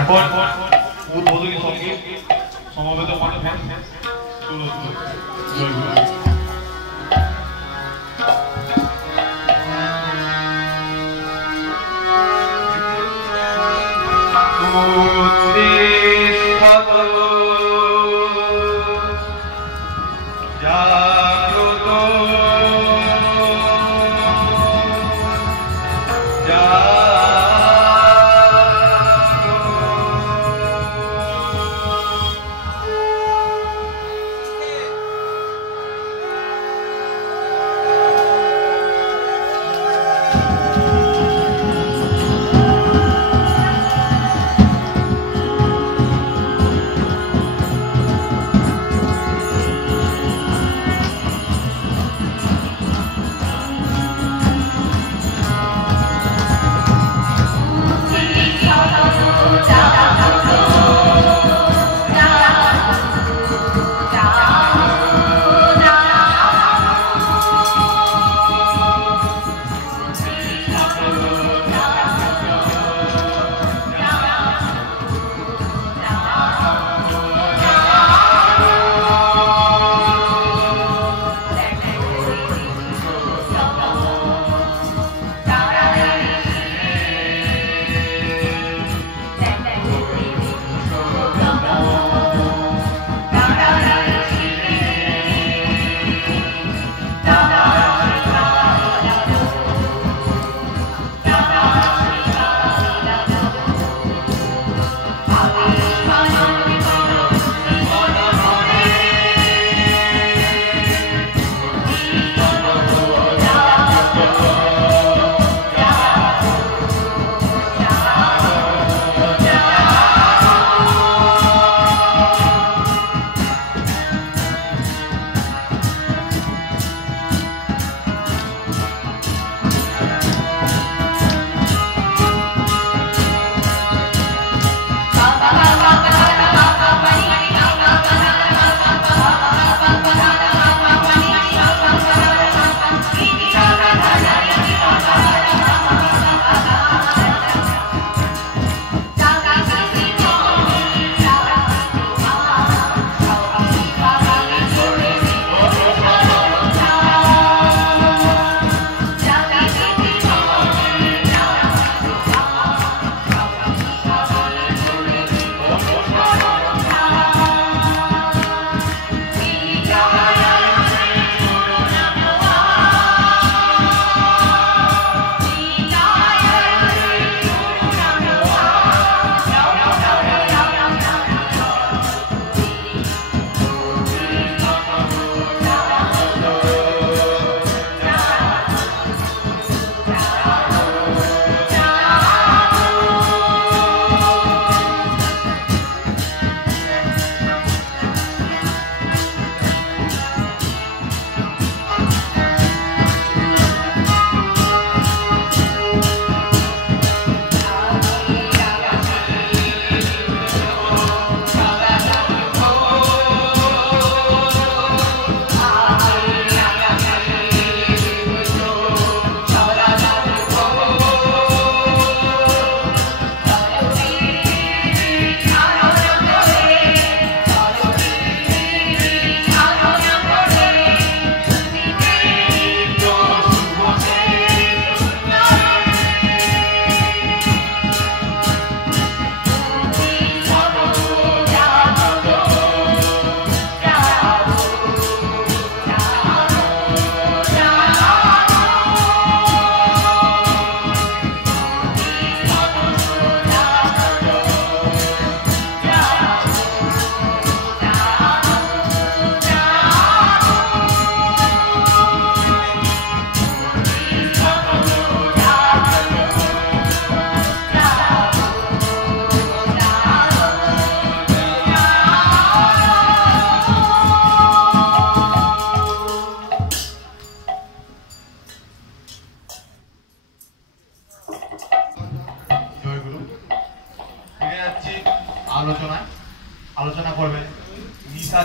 এখন উদ্বোধনী সঙ্গীত সমবেত মণ্ডপে শুরু হচ্ছে।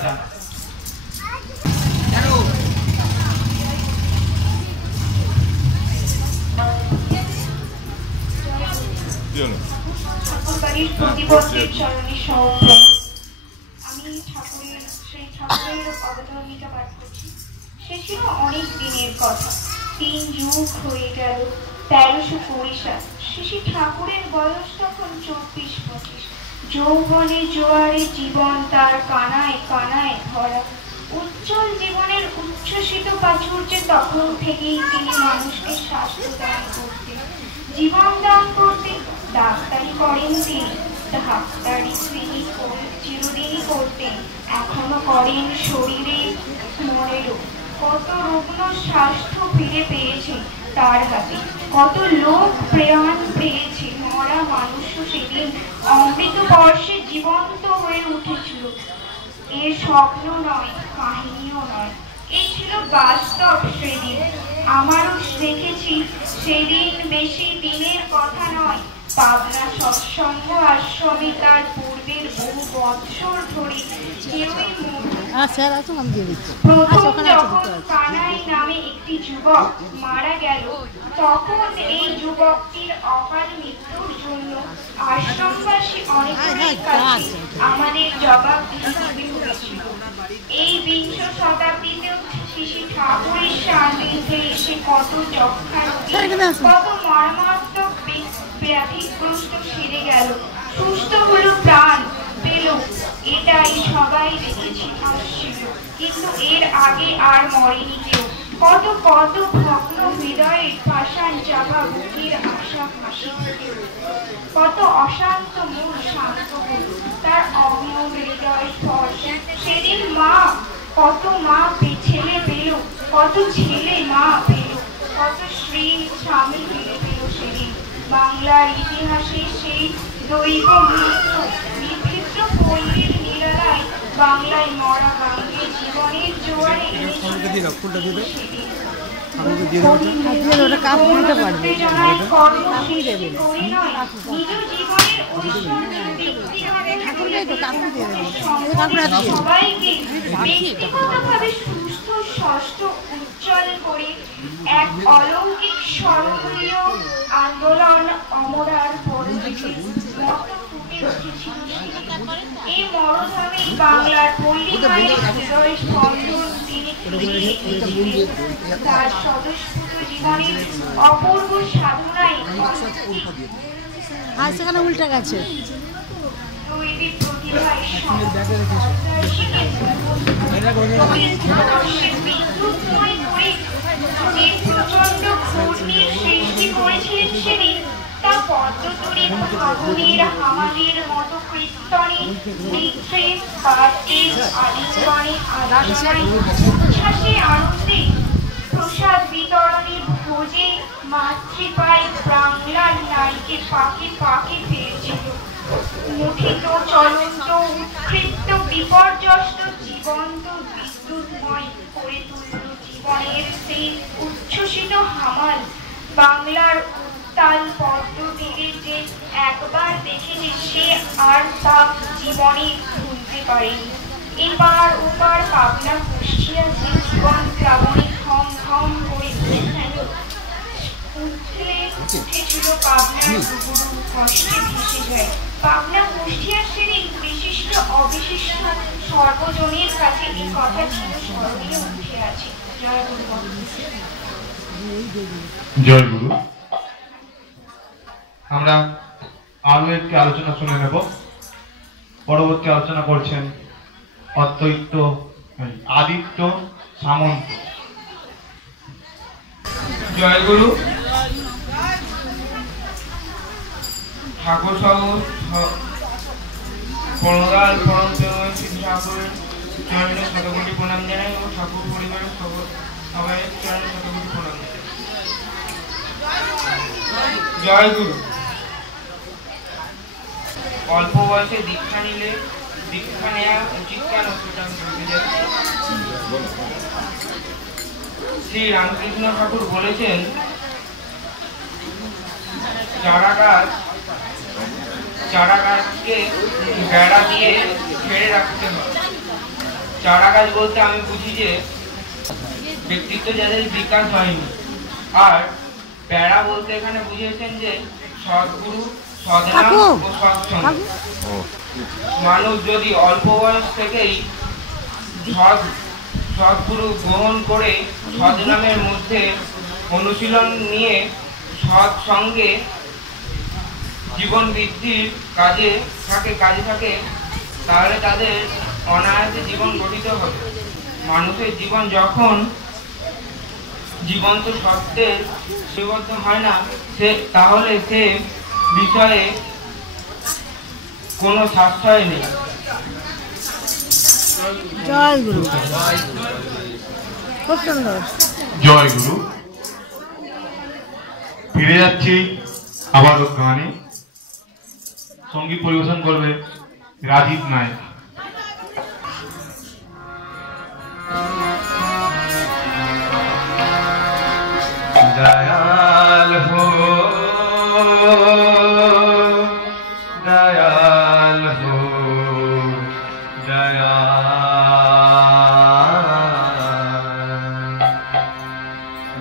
জানা। ঠাকুরবাড়ির প্রতিবন্ধীর চরণে সহপ্রণাম। আমি সেই ঠাকুরের অবতারণিকা পাঠ করছি। সে ছিল অনেক দিনের কথা, 3 যুগ হয়ে গেল, 1320 সাল। শ্রী ঠাকুরের বয়স তখন 24-25। যৌবনে জোয়ারে জীবন তার কানায় কানায় ভরা। উজ্জ্বল জীবনের উচ্ছ্বসিত প্রাচুর্যে তখন থেকেই তিনি মানুষকে স্বাস্থ্য দান করতেন, জীবন দান করতেন। ডাক্তারি করেন তিনি, ডাক্তারি তিনি চিরদিনই করতেন, এখনো করেন, শরীরে মনেরও। কত রুগ্ন স্বাস্থ্য ফিরে পেয়েছে তার হাতে, কত লোক প্রাণ পেয়েছে। মরা মানুষও সেদিন অমৃত বর্ষে জীবন্ত হয়ে উঠেছিল। এ স্বপ্ন নয়, কাহিনীও নয়, এ ছিল বাস্তব সেদিন। আমারও দেখেছি সেদিন, বেশি দিনের কথা নয়। পাবনা সৎসঙ্গ আশ্রমে তার পূর্বের বহু বৎসর ধরে কেউই প্রথম যখন কানাই নামে একটি যুবক মারা গেল, তখন এই যুবকটির অকাল মৃত্যুর জন্য আশ্রমবাসী অনেকের কাছে আমাদের জবাব দিতে হয়েছিল। এই 20 শতাব্দীতেও শ্রী ঠাকুরের সান্নিধ্যে এসে কত যক্ষা রোগী, কত মর্মাত্মক ব্যাধিগ্রস্ত সেরে গেল, সুস্থ হলো, প্রাণ পেল। এটাই সবাই দেখেছি, আসছিল। কিন্তু এর আগে আর মরেনি কেউ। কত কত ভগ্ন হৃদয়ের পাষাণ চাপা বুকের আশা হাসি, কত অশান্ত মন শান্ত হল তার অগ্ন হৃদয় স্পর্শ। সেদিন মা, কত মা ছেলে পেল, কত ছেলে মা পেল, কত স্ত্রী স্বামী ফিরে পেল সেদিন। বাংলার ইতিহাসে সেই দৈব নিভৃত পল্লীর নিরালায় বাংলায় মরা গাঙ্গে জীবনের জোয়ারে সবাইকে ব্যক্তিগতভাবে সুস্থ ষষ্ঠ উজ্জ্বল করে এক অলৌকিক স্মরণীয় আন্দোলন অমরার পরিবেশের মতো ফুটে উঠেছিল। এই মরধামে বাংলার পল্লী মায়ের হৃদয় স্পন্দন তিনি তার স্বতঃস্ফূর্ত জীবনের অপূর্ব সাধনায় সেখানে উল্টে গেছে। দৈবিক প্রতিভায় বিদ্যুৎময় করে যে প্রচন্ড ঘূর্ণির সৃষ্টি করেছিলেন সেদিন, তা পদ্মতরী ফাগুনের হামাদের মতো কীর্তনে, নৃত্যে, পাঠে, আলিঙ্গনে, আরাধনায়, উচ্ছ্বাসে, আনন্দে, প্রসাদ বিতরণে, ভোজে, মাতৃপায় বাংলার নারীকে পাকে পাকে ফিরেছিল। মুঠিত, চলন্ত, উৎক্ষিপ্ত, বিপর্যস্ত, জীবন্ত, বিদ্যুৎময় করে তুলল জীবনের সেই উচ্ছ্বসিত হামাল। বাংলার উত্তাল পদ্মতীরে যে একবার দেখেছে, সে আর তা জীবনে ভুলতে পারেনি। এপার ওপার পাবনা কুষ্টিয়া যে জীবন প্লাবনে থম থম করে উঠেছিল পাবনার ডুবুডু, কষ্টে ভেসে যায়। পাবনা কুষ্টিয়ার সেদিন বিশিষ্ট অবিশিষ্ট সর্বজনের কাছে এই কথা ছিল স্মরণীয় উঠে আছে। জয় গুরু। জয় গুরু। আমরা আরো একটি আলোচনা শুনে নেব। পরবর্তী আলোচনা করছেন আদিত্য সামন্ত। জয় গুরু। ঠাকুর পরদাল পরম শ্রী ঠাকুরের চরণে শতকোটি প্রণাম জানাই এবং ঠাকুর পরিবারের সবাই চরণে শতকোটি প্রণাম জানাই। জয় গুরু। অল্প বয়সে দীক্ষা নিলে দীক্ষা নেওয়া উচিত কেন সেটা আমি বলতে যাচ্ছি। শ্রী রামকৃষ্ণ ঠাকুর বলেছেন, চারা গাছকে বেড়া দিয়ে ছেড়ে রাখতে হয়, চারা গাছ বলতে আমি বুঝি যে ব্যক্তিত্ব যাদের বিকাশ হয়নি। আর প্যারা বলতে এখানে বুঝিয়েছেন যে সদ্গুরু, সদনাম ও সৎসঙ্গ। মানুষ যদি অল্প বয়স থেকেই সদ্গুরু গ্রহণ করে সদনামের মধ্যে অনুশীলন নিয়ে সৎসঙ্গে জীবন বৃদ্ধির কাজে থাকে, তাহলে তাদের অনায়াসে জীবন গঠিত হবে। মানুষের জীবন যখন জীবন্ত সত্যের সীমাবদ্ধ হয় না, তাহলে সে বিষয়ে কোনো সাশ্রয় নেই। জয় গুরু। খুব সুন্দর। জয় গুরু। ফিরে যাচ্ছি আবারও গানে। সঙ্গীত পরিবেশন করবে রাজীব নায়ক। दयाल हो, दयाल हो, दयाल हो,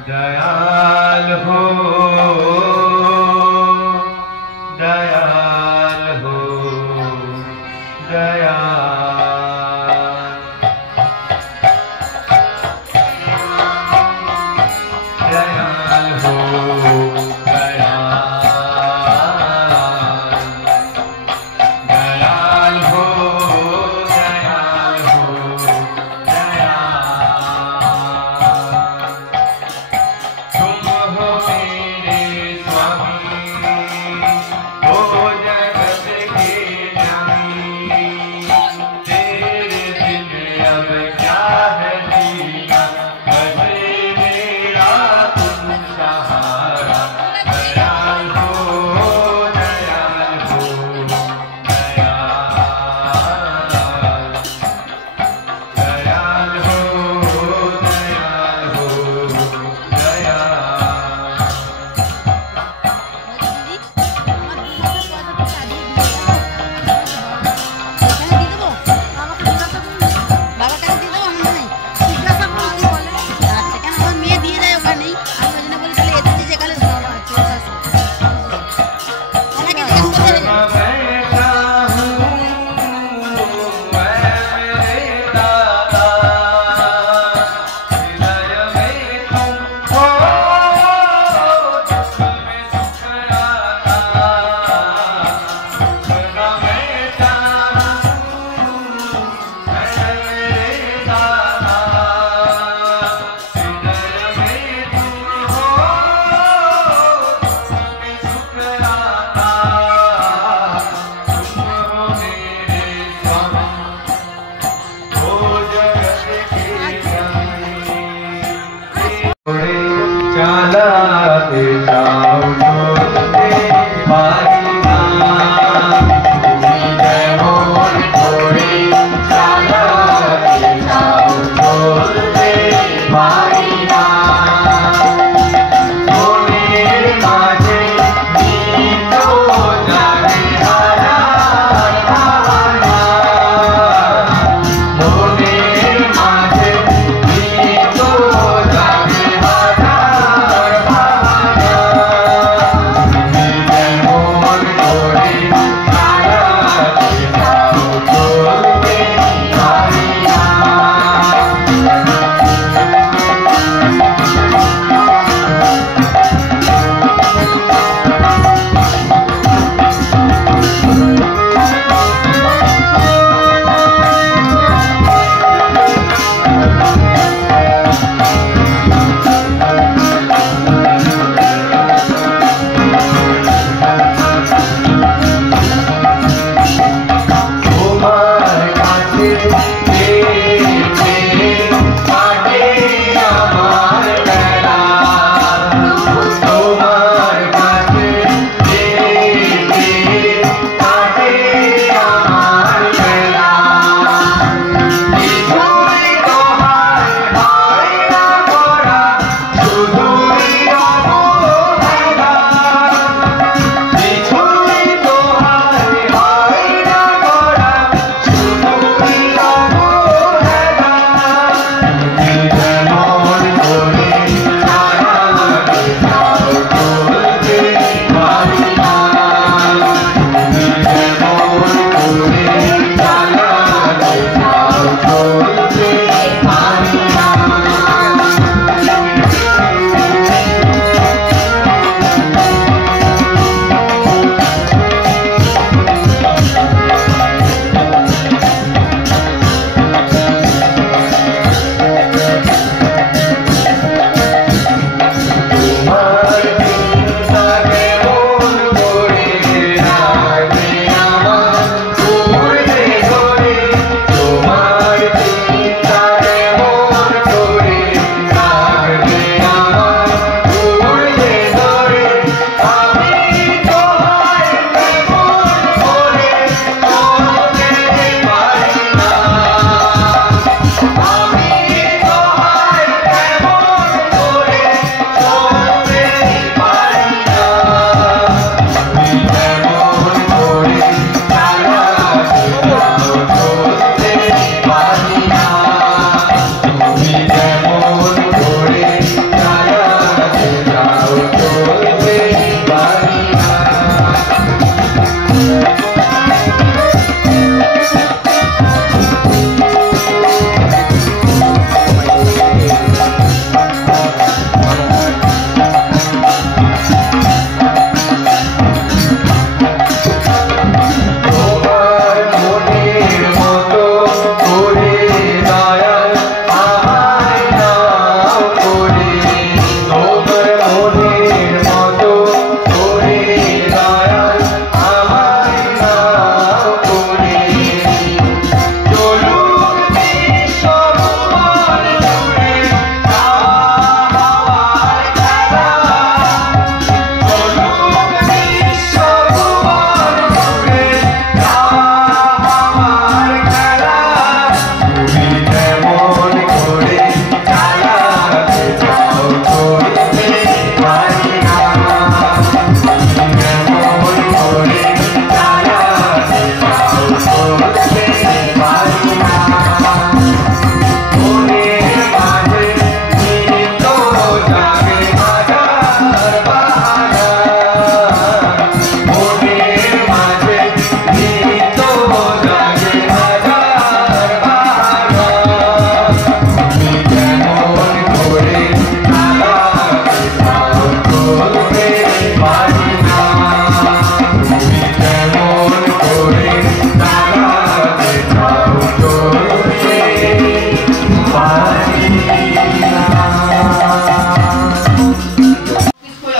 दयाल हो, বাবা টাকা দিয়ে দেবো?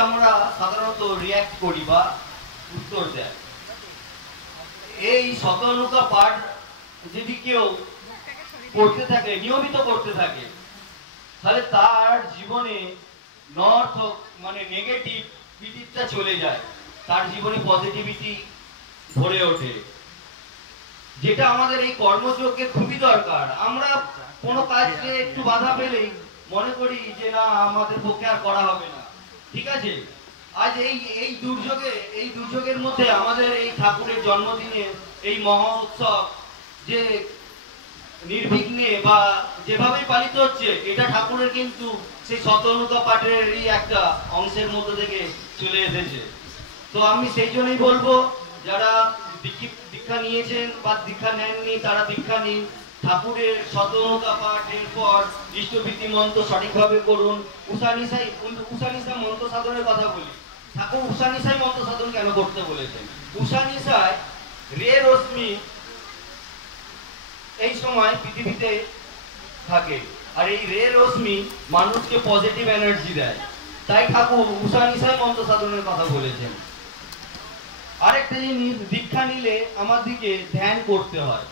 আমরা সাধারণত রিঅ্যাক্ট করি বা উত্তর দেয়। এই শতানুকা পাঠ যদি কেউ করতে থাকে, নিয়মিত করতে থাকে, তাহলে তার জীবনে নর্থ মানে নেগেটিভিটিটা চলে যায়, তার জীবনে পজিটিভিটি ভরে ওঠে, যেটা আমাদের এই কর্মযোগে খুবই দরকার। আমরা কোনো কাজে একটু বাধা পেলেই মনে করি যে না, আমাদের পক্ষে আর করা হবে না। ঠিক আছে, আজ এই দুর্যোগের মধ্যে আমাদের এই ঠাকুরের জন্মদিনে এই মহা উৎসব যে নির্বিঘ্নে বা যেভাবে পালিত হচ্ছে, এটা ঠাকুরের কিন্তু সেই শতানুকা পাঠেরই একটা অংশের মধ্যে থেকে চলে এসেছে। তো আমি সেই জন্যই বলবো, যারা দীক্ষা নিয়েছেন বা দীক্ষা নেননি, তারা দীক্ষা নিন, ঠাকুরের শতানুকা পাঠের পর ইষ্টভীতি মন্ত্র সঠিকভাবে করুন। উষানিশা মন্ত্র সাধনের কথা বলি। ঠাকুর উষানিশাই মন্ত্র সাধন কেন করতে বলেছেন? উষানিশায় রে রশ্মি এই সময় পৃথিবীতে থাকে, আর এই রে রশ্মি মানুষকে পজিটিভ এনার্জি দেয়, তাই ঠাকুর উষানিশাই মন্ত্র সাধনের কথা বলেছেন। আরেকটা জিনিস, দীক্ষা নিলে আমাদেরকে ধ্যান করতে হয়।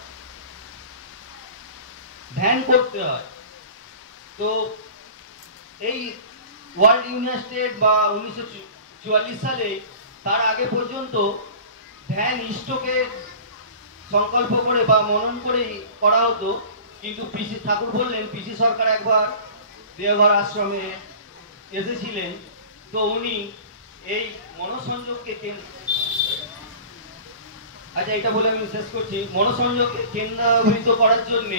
তো এই ওয়ার্ল্ড ইউনাইটেড বা 1944 সালে, তার আগে পর্যন্ত ধ্যান ইষ্টকে সংকল্প করে বা মনন করে করা হতো। কিন্তু পিসি ঠাকুর বললেন, পিসি সরকার একবার দেওঘর আশ্রমে এসেছিলেন, তো উনি এই মনসংযোগকে এটা বলে আমি শেষ করছি। মনসংযোগকে কেন্দ্রীভূত করার জন্য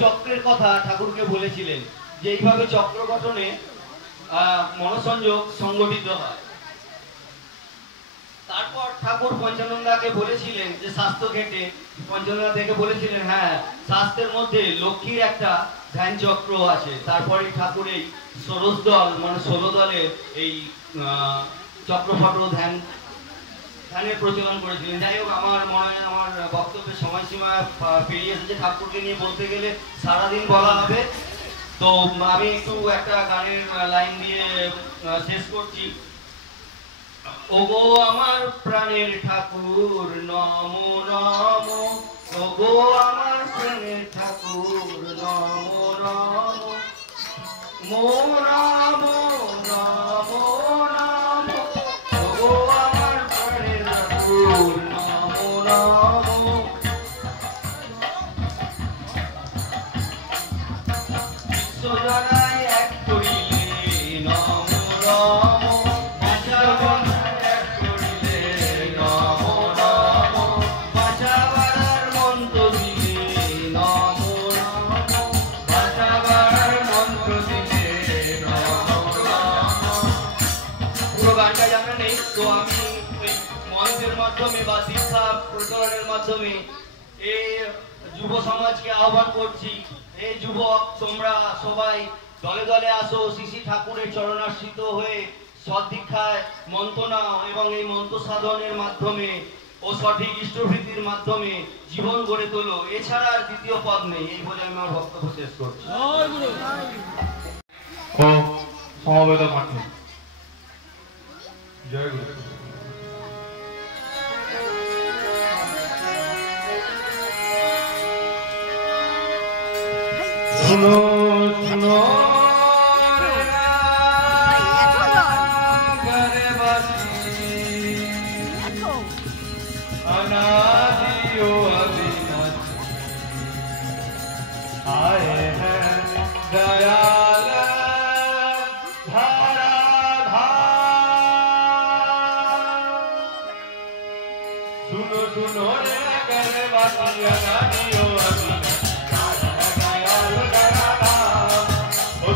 চক্রের কথা ঠাকুরকে বলেছিলেন, যে এইভাবে চক্র গঠনে মনসংযোগ সংগঠিত হয়। তারপর ঠাকুর পঞ্চানন্দাকে বলেছিলেন যে স্বাস্থ্য ঘেটে, পঞ্চানন্দা থেকে বলেছিলেন হ্যাঁ, স্বাস্থ্যের মধ্যে লক্ষ্মীর একটা ধ্যান চক্র আছে। তারপরে ঠাকুর এই ষোড়শ দল মানে 16 দলের এই চক্রফট ধ্যানের প্রচলন করেছিলেন। যাই হোক, আমার মনে হয় আমার বক্তব্যের সময়সীমা পেরিয়ে এসেছে। ঠাকুরকে নিয়ে বলতে গেলে সারাদিন বলা হবে, তো আমি একটু একটা গানের লাইন দিয়ে শেষ করছি। ওগো আমার প্রাণের ঠাকুর নমো নমো, ওগো আমার প্রাণের ঠাকুর নমো নমো, মো নমো নমো নমো, ওগো আমার প্রাণের ঠাকুর নমো নমো। বিশ্বজনায় এক করিলে নমো নমো, বা দীক্ষা প্রচলনের মাধ্যমে এই যুব সমাজকে আহ্বান করছি, এই যুবক তোমরা সবাই দলে দলে আসো, শ্রী ঠাকুরের চরণাশ্রিত হয়ে সদ্দীক্ষায় মন্ত্র নাও এবং এই মন্ত্র সাধনের মাধ্যমে ও সঠিক ইষ্টভীতির মাধ্যমে জীবন গড়ে তোলো। এছাড়া আর দ্বিতীয় পথ নেই। এই বলে আমি আমার বক্তব্য শেষ করছি। ও সমবেত কণ্ঠে জয় গুরু। শুনো শুনো ঘরে বাসি अनादियो अविनाशी आए हैं दयाल धाराधार। सुनो सुनो रे घरवासी अनादियो अविनाशी आए हैं दयाल धाराधार। ओ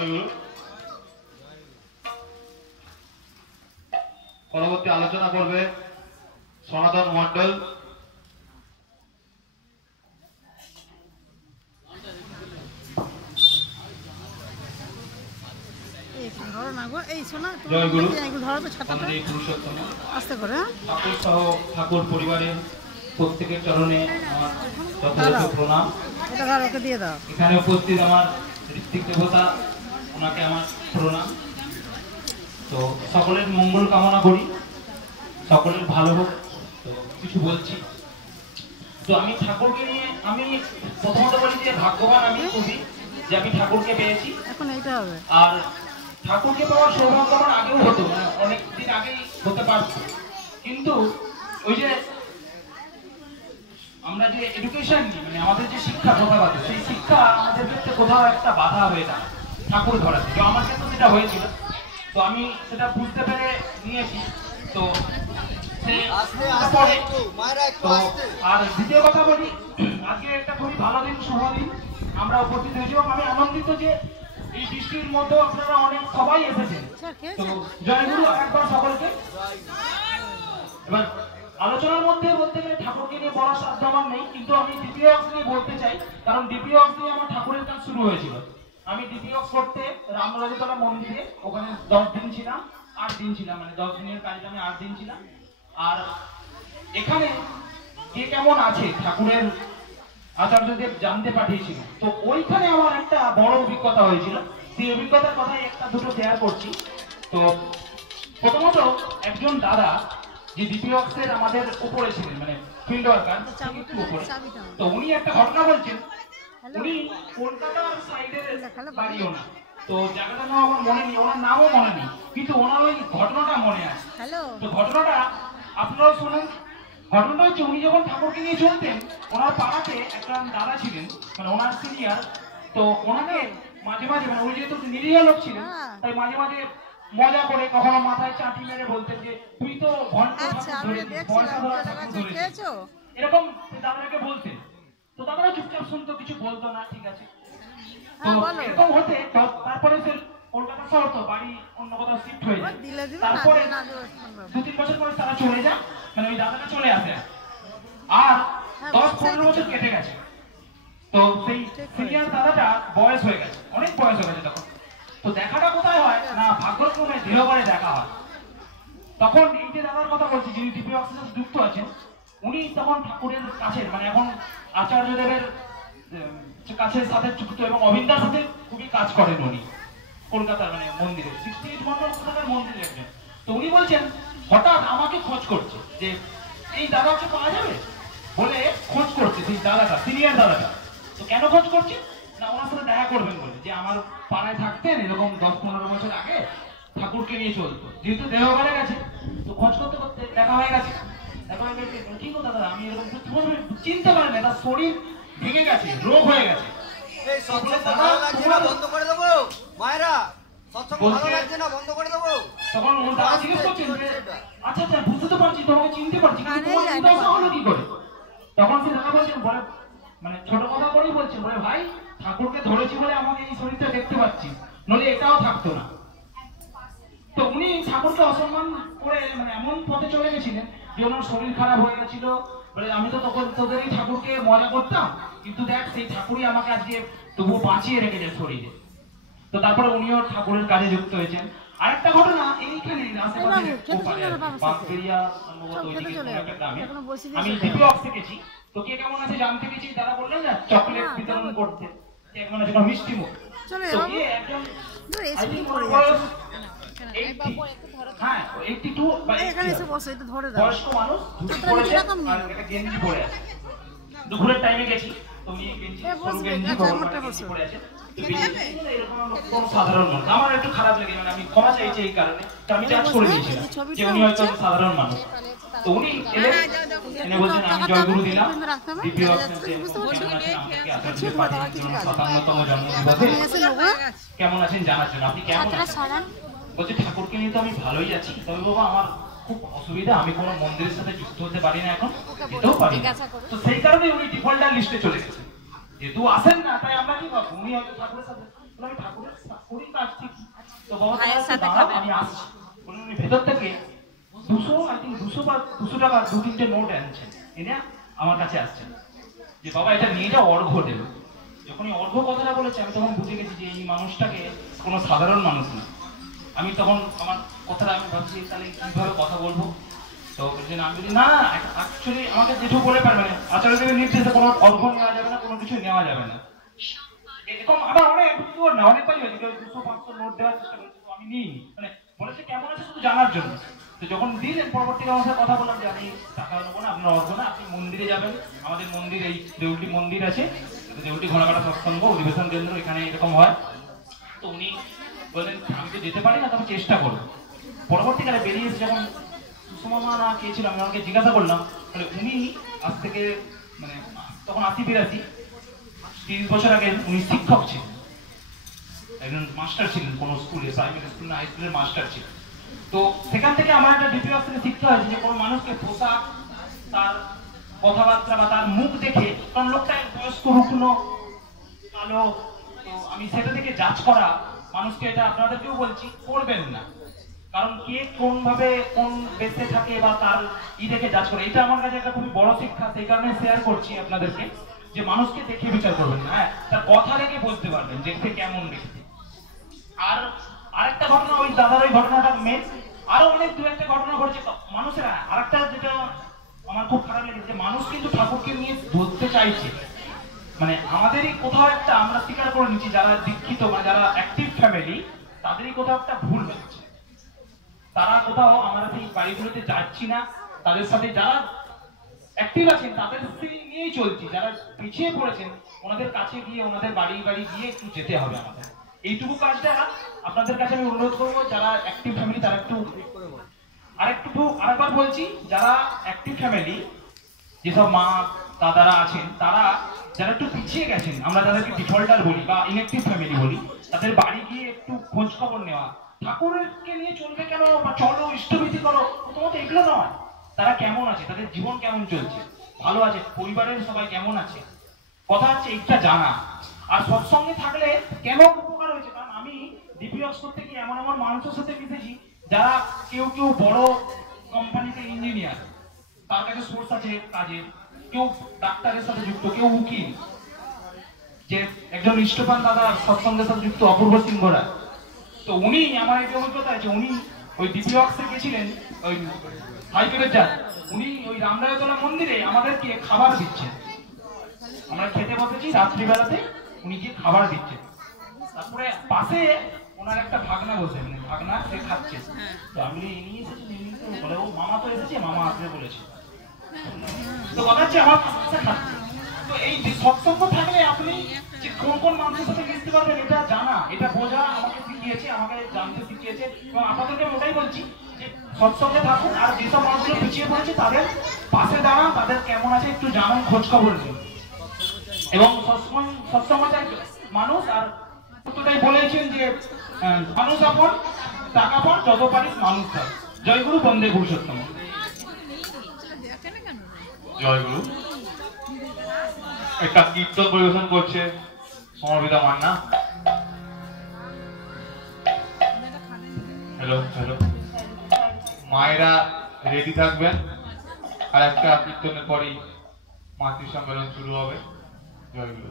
জয়গুরু। পরবর্তী আলোচনা করবে সনাতন মন্ডল। জয়গুরু। আমাদের এই পুরুষোত্তম ঠাকুর সহ ঠাকুর পরিবারের প্রত্যেকের চরণে আমার যথাযথ প্রণাম। এখানে উপস্থিত আমার ঋত্বিক দেবতা, ওনাকে আমার প্রণাম। তো সকলের মঙ্গল কামনা করি, সকলের ভালো হোক। তো কিছু বলছি, তো আমি ঠাকুরকে নিয়ে আমি প্রথমত বলি যে ভাগ্যবান আমি খুবই, যে আমি ঠাকুরকে পেয়েছি। আর ঠাকুরকে পাওয়ার সৌভাগ্য আমার আগেও হতো, মানে অনেক দিন আগেই হতে পারতো, কিন্তু ওই যে আমরা যে এডুকেশন নিই, মানে আমাদের যে শিক্ষা প্রথাগত, সেই শিক্ষা আমাদের ক্ষেত্রে কোথাও একটা বাধা হয়ে যায় ঠাকুর ধরাতে। তো আমার ক্ষেত্রে সেটা হয়েছিল, তো আমি সেটা বুঝতে পেরে নিয়েছি। তো আর দ্বিতীয় কথা বলি, আজকে একটা খুবই ভালো দিন, শুভ দিন, আমরা উপস্থিত হয়েছি এবং আমি আনন্দিত যে এই বৃষ্টির মধ্যেও আপনারা অনেক সবাই এসেছেন। তো জয়গুরু একবার সকলকে। এবার আলোচনার মধ্যে বলতে গেলে ঠাকুরকে নিয়ে বলার সাধ্য আমার নেই, কিন্তু আমি দ্বিতীয় অংশ নিয়ে বলতে চাই, কারণ দ্বিতীয় অংশ দিয়ে আমার ঠাকুরের কাজ শুরু হয়েছিল। আমি দ্বিতীয় অংশ করতে রামরাজতলা মন্দিরে, ওখানে 10 দিন ছিলাম, 8 দিন ছিলাম, মানে 10 দিনের কাজে আমি 8 দিন ছিলাম। আর এখানে কে কেমন আছে ঠাকুরের আচার্যদেব জানতে পাঠিয়েছিল, তো ওইখানে আমার একটা বড় অভিজ্ঞতা হয়েছিল। সেই অভিজ্ঞতার কথাই একটা দুটো শেয়ার করছি। তো প্রথমত একজন দাদা যে দ্বিতীয় অংশের আমাদের উপরে ছিলেন, মানে ফিল্ড ওয়ার্কার উপরে, তো উনি একটা ঘটনা বলছেন। উনি কলকাতার সাইডের বাড়ি ওনার, তো জায়গাটার নাম আমার মনে নেই, ওনার নামও মনে নেই, কিন্তু ওনার ওই ঘটনাটা মনে আছে। তো ঘটনাটা আপনারাও শুনুন। ঘটনাটা হচ্ছে, উনি যখন ঠাকুরকে নিয়ে চলতেন, ওনার পাড়াতে একটা দাদা ছিলেন, মানে ওনার সিনিয়র। তো ওনাকে মাঝে মাঝে, মানে উনি যেহেতু নিরীহ লোক ছিলেন, তাই মাঝে মাঝে মজা করে কখনো মাথায় চাটি মেরে বলতেন যে তুই তো ঘন্টা এরকম দাদাকে বলতেন। তো দাদারা চুপচাপ শুনতো, কিছু বলতো না, ঠিক আছে। তো এরকম হতে তারপরে সে কলকাতা শহর, তো বাড়ি অন্য কোথাও শিফট হয়ে যায়। তারপরে 2-3 বছর পরে তারা চলে যায়, মানে ওই দাদাটা চলে আসে। আর 10-15 বছর কেটে গেছে। তো সেই সিনিয়র দাদাটা বয়স হয়ে গেছে, অনেক বয়স হয়ে গেছে তখন। তো দেখাটা কোথায় হয় না, ভাগ্যক্রমে দেহঘরে দেখা হয়। তখন এই যে দাদার কথা বলছি, যিনি ডিপি অক্সিজেন যুক্ত আছেন, উনি তখন ঠাকুরের কাছের, মানে এখন আচার্যদেবের কাছের সাথে যুক্ত, এবং অবিন্দার সাথে খুবই কাজ করেন উনি কলকাতার, মানে মন্দিরে 68 মন্ডল কোথাকার মন্দিরে একজন। তো উনি বলছেন হঠাৎ আমাকে খোঁজ করছে যে এই দাদাকে পাওয়া যাবে বলে খোঁজ করছে, সেই দাদাটা, সিনিয়র দাদাটা। তো কেন খোঁজ করছে না, ওনার সাথে দেখা করবেন বলে, যে আমার পাড়ায় থাকতেন, এরকম 10-15 বছর আগে ঠাকুরকে নিয়ে চলতো, যেহেতু দেহ ঘরে গেছে, তো খোঁজ করতে করতে দেখা হয়ে গেছে। দেখা হয়ে গেছে, কি গো দাদা, আমি এরকম চিনতে পারি না, তার শরীর ভেঙে গেছে, রোগ হয়ে গেছে। তখন দাদা জিজ্ঞেস করছেন যে আচ্ছা আচ্ছা, বুঝতে তো পারছি, তোমাকে চিনতে পারছি, কিন্তু তোমার জিজ্ঞাসা হলো কি করে? তখন সে দাদা বলছেন, বলে মানে ছোট কথা করেই বলছে, বলে ভাই ঠাকুরকে ধরেছি বলে আমাকে এই শরীরটা দেখতে পাচ্ছি, নইলে এটাও থাকতো না। তো উনি ঠাকুরকে অসম্মান করে, মানে এমন পথে চলে গেছিলেন যে ওনার শরীর খারাপ হয়ে গেছিল। বলে আমি তো তখন তোদের এই ঠাকুরকে মজা করতাম, কিন্তু দেখ সেই ঠাকুরই আমাকে আজকে তবুও বাঁচিয়ে রেখেছে শরীরে। তো তারপরে উনিও ঠাকুরের কাজে যুক্ত হয়েছেন। আরেকটা ঘটনা এইখানে আশেপাশে বাঁশবেড়িয়া সম্ভবত ওইদিকে একটা গ্রামে আমি ডিপি অফ থেকেছি। তো কে কেমন আছে জানতে গেছি, তারা বললেন না চকলেট বিতরণ করতে, কেমন আছে মিষ্টি মুখ। তো গিয়ে একজন হ্যাঁ 82 বা বয়স্ক মানুষ ধুতি পরেছে আর একটা গেঞ্জি পরে আছে। দুপুরের টাইমে গেছি, তো উনি গেঞ্জি পরে আছে। এরকম সাধারণ মানুষ, আমার একটু খারাপ লেগে, মানে আমি ক্ষমা চাইছি এই কারণে, আমি জাজ করে দিয়েছিলাম যে উনি হয়তো সাধারণ মানুষ। তো উনি এলেন, এনে বলছেন আমি জয়গুরু দিলাম, ডিপি সাতান্নতম জন্মদিবসে কেমন আছেন জানার জন্য। আপনি কেমন আছেন? বলছে ঠাকুরকে নিয়ে তো আমি ভালোই আছি, তবে বাবা আমার খুব অসুবিধা, আমি কোনো মন্দিরের সাথে যুক্ত হতে পারি না, এখন যেতেও পারি না। তো সেই কারণে উনি ডিফল্টার লিস্টে চলে গেছেন, যেহেতু আসেন না তাই আমরা কি ভাববো উনি হয়তো ঠাকুরের সাথে। আমি ঠাকুরের করি কাজ ঠিক, তো বাবা আমি আসছি বলে উনি ভেতর থেকে 200 টাকা 2-3টে নোট আনছেন, এনে আমার কাছে আসছেন যে বাবা এটা নিয়ে যাও, অর্ঘ্য দেবে। যখনই অর্ঘ্য কথাটা বলেছে আমি তখন বুঝে গেছি যে এই মানুষটাকে কোনো সাধারণ মানুষ না। আমি তখন আমার কথাটা আমি ভাবছি তাহলে কিভাবে কথা বলবো, তো বলছেন আমি যদি না অ্যাকচুয়ালি আমাকে যেটু বলে পারবে না, আচার্যদেবের নির্দেশে কোনো অর্ঘ্য নেওয়া যাবে না, কোনো কিছু নেওয়া যাবে না। এরকম আবার অনেকবারই হয়েছে, 200-500 নোট দেওয়ার চেষ্টা করেছে, তো আমি নিই, মানে বলেছে কেমন আছে শুধু জানার জন্য। তো যখন দিলেন পরবর্তীতে আমার সাথে কথা বললাম যে আমি টাকা নেবো না, আপনার অর্ঘ্য না, আপনি মন্দিরে যাবেন, আমাদের মন্দির এই দেউলটি মন্দির আছে, দেউলটি ঘোড়াঘাটা সৎসঙ্গ অধিবেশন কেন্দ্র, এখানে এরকম হয়। তো উনি বললেন আমি তো যেতে পারি না, তবে চেষ্টা করবো। পরবর্তীকালে বেরিয়ে এসে যখন সুষমা না কে ছিল, আমি আমাকে জিজ্ঞাসা করলাম, মানে উনি আজ থেকে মানে তখন 80-82 30 বছর আগে উনি শিক্ষক ছিলেন, একজন মাস্টার ছিলেন কোনো স্কুলে, প্রাইমারি স্কুল না হাই স্কুলের মাস্টার ছিলেন। তো সেখান থেকে আমার একটা ডিপিওস থেকে শিখতে হয়েছে যে কোনো মানুষকে পোশাক, তার কথাবার্তা বা তার মুখ দেখে, কারণ লোকটা বয়স্ক রুগ্ন কালো, তো আমি সেটা থেকে জাজ করা মানুষকে, এটা আপনাদেরকেও বলছি করবেন না, কারণ কে কোন ভাবে কোন বেসে থাকে বা তার দেখে জাজ করে, এটা আমার কাছে একটা খুবই বড় শিক্ষা। সেই কারণে শেয়ার করছি আপনাদেরকে যে মানুষকে দেখে বিচার করবেন না, হ্যাঁ তার কথা দেখে বুঝতে পারবেন যে সে কেমন দেখতে। আর আরেকটা ঘটনা, ওই দাদার ওই ঘটনাটা মেন, আরো অনেক 2-1টা ঘটনা ঘটেছে মানুষের। আরেকটা যেটা আমার খুব খারাপ লেগেছে, মানুষ কিন্তু ঠাকুরকে নিয়ে ধরতে চাইছে, মানে আমাদেরই কোথাও একটা আমরা স্বীকার করে নিচ্ছি, যারা দীক্ষিত মানে যারা অ্যাক্টিভ ফ্যামিলি, তাদেরই কোথাও একটা ভুল হচ্ছে। তারা কোথাও আমরা সেই বাড়িগুলোতে যাচ্ছি না, তাদের সাথে যারা অ্যাক্টিভ আছেন তাদের নিয়েই চলছি, যারা পিছিয়ে পড়েছেন ওনাদের কাছে গিয়ে, ওনাদের বাড়ি গিয়ে একটু যেতে হবে আমাদের। এইটুকু কাজটা আপনাদের কাছে আমি অনুরোধ করবো, যারা অ্যাক্টিভ ফ্যামিলি তারা একটু আরেকবার বলছি, যারা অ্যাক্টিভ ফ্যামিলি যেসব মা দাদারা আছেন, তারা যারা একটু পিছিয়ে গেছেন, আমরা যাদেরকে ডিফল্টার বলি বা ইনঅ্যাক্টিভ ফ্যামিলি বলি, তাদের বাড়ি গিয়ে একটু খোঁজ খবর নেওয়া, ঠাকুরকে নিয়ে চলবে কেন বা চলো ইষ্টভীতি করো, প্রথমত এগুলো নয়, তারা কেমন আছে, তাদের জীবন কেমন চলছে, ভালো আছে, পরিবারের সবাই কেমন আছে, কথা হচ্ছে এইটা জানা। আর সৎসঙ্গে থাকলে কেন উপকার হয়েছে, কারণ আমি ডিপিওস করতে গিয়ে এমন মানুষের সাথে মিশেছি যারা কেউ বড় কোম্পানিতে ইঞ্জিনিয়ার, তার কাছে সোর্স আছে কাজের, কেউ ডাক্তারের সাথে যুক্ত, কেউ উকিল, যে একজন ইষ্টপান দাদা সৎসঙ্গের সাথে যুক্ত অপূর্ব সিংহ রায়। তো উনি আমার একটা অভিজ্ঞতা আছে, উনি ওই ডিপিওয়ার্কসে গেছিলেন, ওই হাইকোর্টের জাজ, উনি ওই রামরায়তলা মন্দিরে আমাদেরকে খাবার দিচ্ছেন, আমরা খেতে বসেছি রাত্রিবেলাতে, উনি গিয়ে খাবার দিচ্ছেন, তারপরে পাশে ওনার একটা ভাগনা বসে, মানে ভাগনা সে খাচ্ছে, তো আমি নিয়ে এসেছি, বলে ও মামা তো এসেছে, মামা আসবে বলেছে, তো কথা হচ্ছে আমার খাচ্ছে। তো এই সৎসঙ্গ থাকলে আপনি যে কোন মানুষের সাথে মিশতে পারবেন, এটা জানা, এটা বোঝা আমাকে শিখিয়েছে, আমাকে জানতে শিখিয়েছে। এবং আপনাদেরকে ওটাই বলছি যে সৎসঙ্গে থাকুন, আর যেসব মানুষগুলো পিছিয়ে পড়েছে তাদের পাশে দাঁড়ান, তাদের কেমন আছে একটু জানুন, খোঁজ খবর নিন। এবং সৎসঙ্গটাই মানুষ, আর তোটাই বলেছেন যে মানুষ আপন টাকা পান, যত পারিস মানুষ থাক। জয়গুরু, বন্দে পুরুষোত্তম। জয়গুরু। একটা কীর্তন পরিবেশন করছে সমর্পিতা মান্না। হ্যালো, মায়েরা রেডি থাকবেন, আর একটা কীর্তনের পরেই মাতৃ সম্মেলন শুরু হবে। জয়গুরু।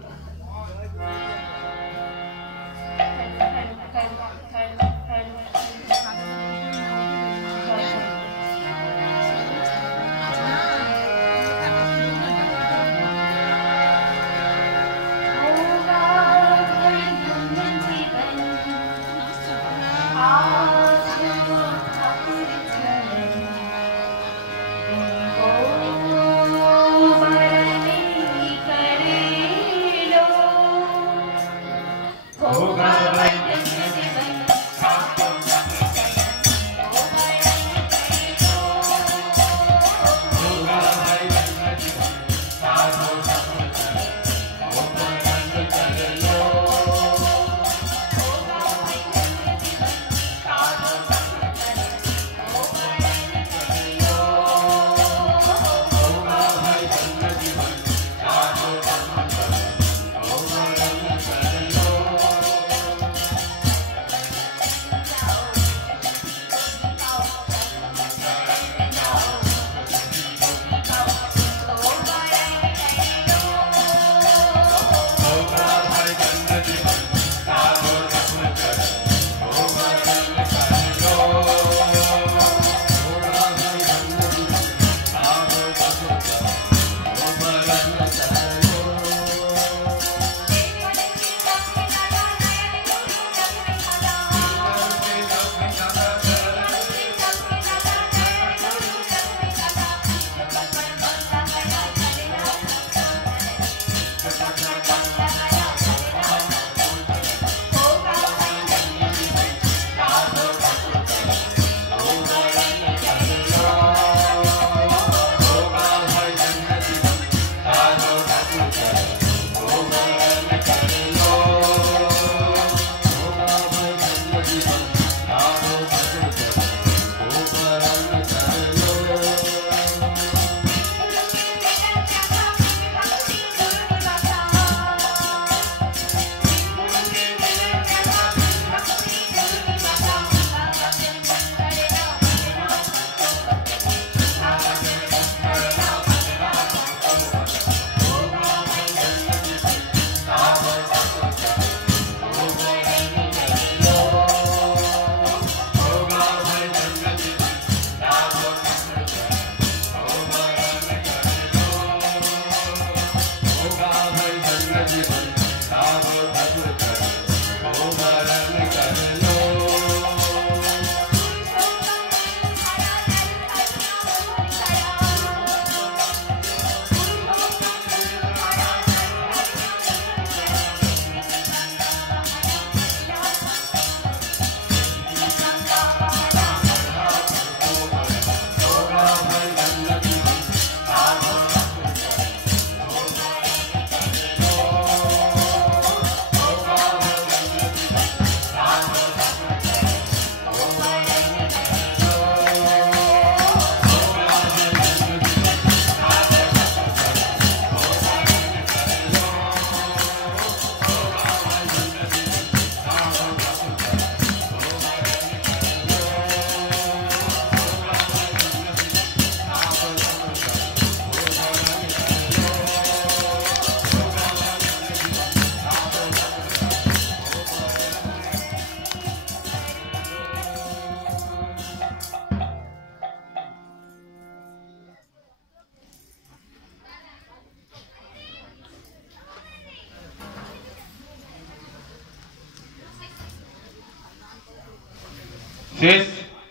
শেষ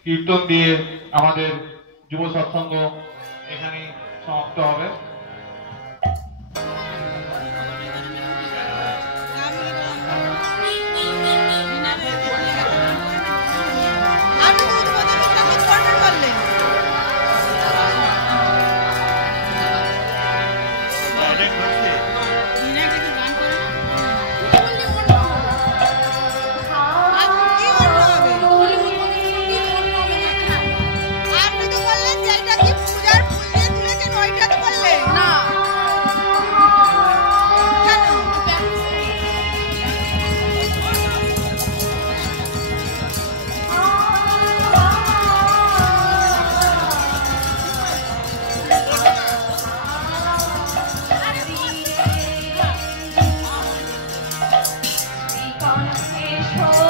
কীর্তন দিয়ে আমাদের যুব সৎসঙ্গ এখানে সমাপ্ত হবে। Oh